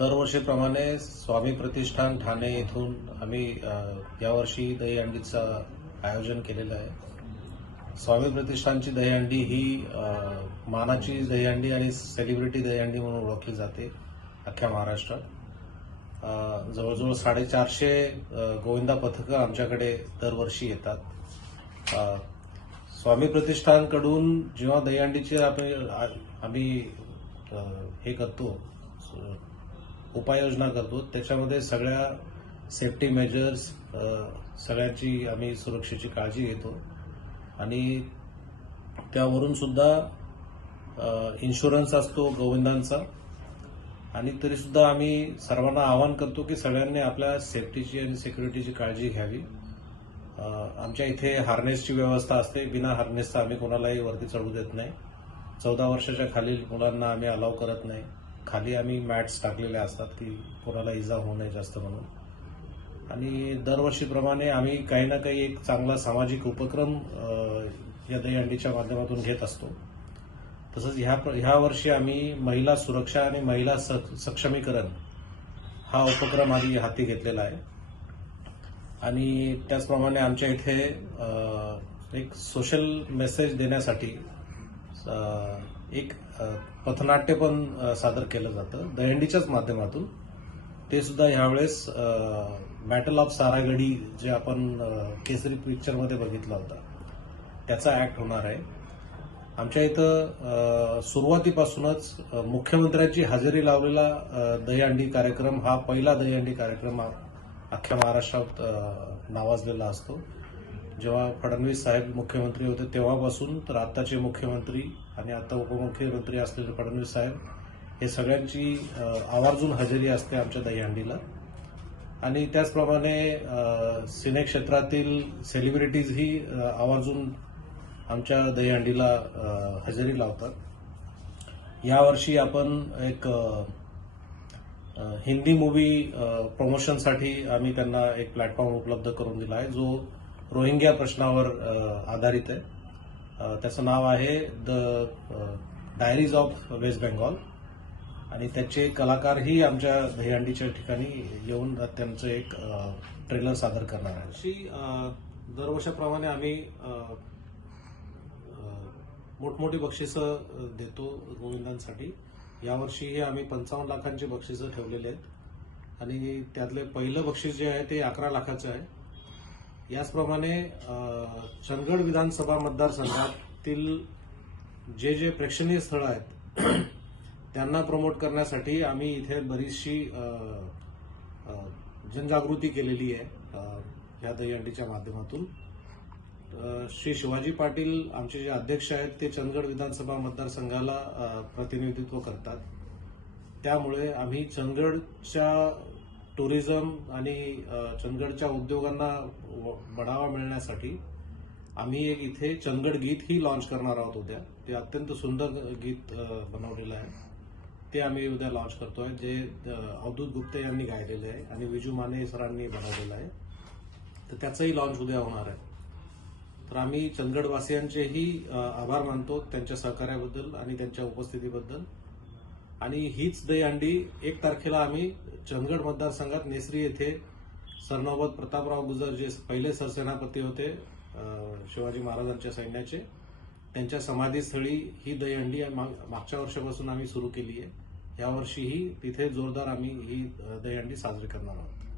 दरवर्षीप्रमाणे स्वामी प्रतिष्ठान ठाणे येथून आम्ही यावर्षी दहीहंडीचं आयोजन केलेलं आहे. स्वामी प्रतिष्ठानची दहीहंडी ही मानाची दहीहंडी आणि सेलिब्रिटी दहीहंडी म्हणून ओळखली जाते अख्ख्या महाराष्ट्रात. जवळजवळ साडेचारशे गोविंदा पथकं आमच्याकडे दरवर्षी येतात. स्वामी प्रतिष्ठानकडून जेव्हा दहीहंडीची आम्ही आम्ही हे करतो उपाययोजना करतो. त्याच्यामध्ये सगळ्या सेफ्टी मेजर्स सगळ्याची आम्ही सुरक्षेची काळजी घेतो. आणि त्यावरून सुद्धा इन्शुरन्स असतो गोविंदांचा. आणि तरीसुद्धा आम्ही सर्वांना आवाहन करतो की सगळ्यांनी आपल्या सेफ्टीची आणि सिक्युरिटीची काळजी घ्यावी. आमच्या इथे हार्नेसची व्यवस्था असते. बिना हार्नेसचा आम्ही कोणालाही वरती चढू देत नाही. चौदा वर्षाच्या खालील मुलांना आम्ही अलाव करत नाही. खाली आम्ही मॅट्स टाकलेले असतात की कोणाला इजा होऊ नये जास्त म्हणून. आणि दरवर्षीप्रमाणे आम्ही काही ना काही एक चांगला सामाजिक उपक्रम या दहीहंडीच्या माध्यमातून घेत असतो. तसंच ह्या ह्या वर्षी आम्ही महिला सुरक्षा आणि महिला स- सक्षमीकरण हा उपक्रम आधी हाती घेतलेला आहे. आणि त्याचप्रमाणे आमच्या इथे एक सोशल मेसेज देण्यासाठी एक पथनाट्य पण सादर केलं जातं. दहीहंडीच्याच माध्यमातून. ते सुद्धा ह्यावेळेस बॅटल ऑफ सारागडी जे आपण केसरी पिक्चरमध्ये बघितला होता त्याचा ऍक्ट होणार आहे. आमच्या इथं सुरुवातीपासूनच मुख्यमंत्र्यांची हजेरी लावलेला दहीहंडी कार्यक्रम हा पहिला दहीहंडी कार्यक्रम अख्ख्या महाराष्ट्रात नावाजलेला असतो. जेव्हा फडणवीस साहेब मुख्यमंत्री होते तेव्हापासून तर आत्ताचे मुख्यमंत्री आणि आता उपमुख्यमंत्री असलेले फडणवीस साहेब हे सगळ्यांची आवर्जून हजेरी असते आमच्या दहीहंडीला. आणि त्याचप्रमाणे सिने क्षेत्रातील सेलिब्रिटीजही आवर्जून आमच्या दहीहंडीला हजेरी लावतात. यावर्षी आपण एक हिंदी मूवी प्रमोशनसाठी आम्ही त्यांना एक प्लॅटफॉर्म उपलब्ध करून दिला आहे जो रोहिंग्या प्रश्नावर आधारित आहे. त्याचं नाव आहे the diaries of West Bengal. आणि त्याचे कलाकारही आमच्या दहीहंडीच्या ठिकाणी येऊन त्यांचं एक ट्रेलर सादर करणार आहे अशी दरवर्षाप्रमाणे आम्ही मोठमोठी बक्षिसं देतो गोविंदांसाठी यावर्षीही आम्ही पंचावन्न लाखांची बक्षिसं ठेवलेली आहेत. आणि त्यातले पहिलं बक्षीस जे आहे ते अकरा लाखाचं आहे. याचप्रमाणे चंदगड विधानसभा मतदारसंघातील जे जे प्रेक्षणीय स्थळं आहेत त्यांना प्रमोट करण्यासाठी आम्ही इथे बरीचशी जनजागृती केलेली आहे या दहीहंडीच्या माध्यमातून. श्री शिवाजी पाटील आमचे जे अध्यक्ष आहेत ते चंदगड विधानसभा मतदारसंघाला प्रतिनिधित्व करतात. त्यामुळे आम्ही चंदगडच्या टुरिझम आणि चंदगडच्या उद्योगांना व- बढावा मिळण्यासाठी आम्ही एक इथे चंदगड गीत ही लॉन्च करणार आहोत उद्या. ते अत्यंत सुंदर गीत बनवलेलं आहे. ते आम्ही उद्या लॉन्च करतोय जे अवधूत गुप्ते यांनी गायलेले आहे आणि विजू माने सरांनी बनवलेलं आहे. तर त्याचंही लॉन्च उद्या होणार आहे. तर आम्ही चंदगडवासियांचेही आभार मानतो त्यांच्या सहकार्याबद्दल आणि त्यांच्या उपस्थितीबद्दल. आणि हीच दहीहंडी एक तारखेला आम्ही चंदगड मतदारसंघात नेसरी येथे सरनोबत प्रतापराव गुजर जे पहिले सरसेनापती होते शिवाजी महाराजांच्या सैन्याचे त्यांच्या समाधीस्थळी ही दहीहंडी माग- मागच्या वर्षापासून आम्ही सुरू केली आहे. यावर्षीही तिथे जोरदार आम्ही ही दहीहंडी साजरी करणार आहोत.